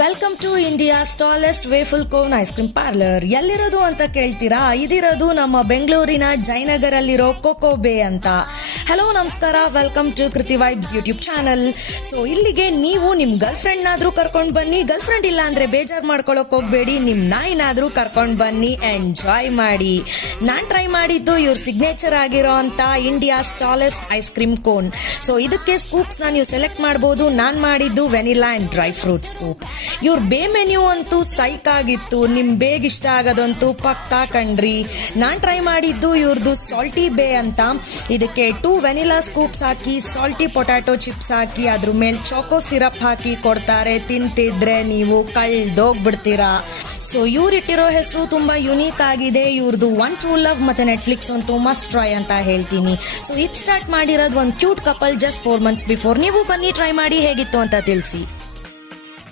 Welcome to India's tallest waffle cone ice cream parlour. ಎಲ್ಲಿರೋದು ಅಂತ ಕೇಳ್ತೀರಾ? ಇದಿರೋದು ನಮ್ಮ ಬೆಂಗಳೂರಿನ ಜಯನಗರಲ್ಲಿರೋ ಕೋಕೋ ಬೇ ಅಂತ. ಹಲೋ ನಮಸ್ಕಾರ, ವೆಲ್ಕಮ್ ಟು ಕೃತಿ ವೈಬ್ಸ್ ಯೂಟ್ಯೂಬ್ ಚಾನಲ್. ಸೊ ಇಲ್ಲಿಗೆ ನೀವು ನಿಮ್ಮ ಗರ್ಲ್ ಫ್ರೆಂಡ್ನಾದ್ರೂ ಕರ್ಕೊಂಡು ಬನ್ನಿ, ಗರ್ಲ್ ಫ್ರೆಂಡ್ ಇಲ್ಲ ಅಂದ್ರೆ ಬೇಜಾರು ಮಾಡ್ಕೊಳಕ್ ಹೋಗ್ಬೇಡಿ, ನಿಮ್ಮ ನಾಯಿನಾದ್ರೂ ಕರ್ಕೊಂಡು ಬನ್ನಿ, ಎಂಜಾಯ್ ಮಾಡಿ. ನಾನು ಟ್ರೈ ಮಾಡಿದ್ದು ಇವ್ರ ಸಿಗ್ನೇಚರ್ ಆಗಿರೋ ಅಂತ India's tallest ice cream cone. So ಇದಕ್ಕೆ ಸ್ಕೂಪ್ಸ್ ನೀವು ಸೆಲೆಕ್ಟ್ ಮಾಡಬಹುದು. ನಾನು ಮಾಡಿದ್ದು vanilla and dry fruit scoop. ಇವ್ರ ಬೇ ಮೆನ್ಯೂ ಅಂತೂ ಸೈಕ್ ಆಗಿತ್ತು, ನಿಮ್ ಬೇಗ ಇಷ್ಟ ಆಗೋದಂತೂ ಪಕ್ಕಾ ಕಣ್ರಿ. ನಾನ್ ಟ್ರೈ ಮಾಡಿದ್ದು ಇವ್ರದ್ದು ಸಾಲ್ಟಿ ಬೇ ಅಂತ. ಇದಕ್ಕೆ 2 ವೆನಿಲಾ ಸ್ಕೂಪ್ಸ್ ಹಾಕಿ, ಸಾಲ್ಟಿ ಪೊಟ್ಯಾಟೊ ಚಿಪ್ಸ್ ಹಾಕಿ, ಅದ್ರ ಮೇಲೆ ಚಾಕೋ ಸಿರಪ್ ಹಾಕಿ ಕೊಡ್ತಾರೆ. ತಿಂತಿದ್ರೆ ನೀವು ಕಳ್ದೋಗ್ಬಿಡ್ತೀರಾ. ಸೊ ಇವ್ರಿಟ್ಟಿರೋ ಹೆಸರು ತುಂಬಾ ಯುನೀಕ್ ಆಗಿದೆ. ಇವ್ರದ್ದು ಒನ್ ಟ್ರೂ ಲವ್ ಮತ್ತೆ ನೆಟ್ಫ್ಲಿಕ್ಸ್ ಅಂತೂ ಮಸ್ಟ್ ಟ್ರೈ ಅಂತ ಹೇಳ್ತೀನಿ. ಸೊ ಇದು ಸ್ಟಾರ್ಟ್ ಮಾಡಿರೋದು ಒಂದು cute couple just 4 months before. ನೀವು ಬನ್ನಿ, ಟ್ರೈ ಮಾಡಿ, ಹೇಗಿತ್ತು ಅಂತ ತಿಳಿಸಿ.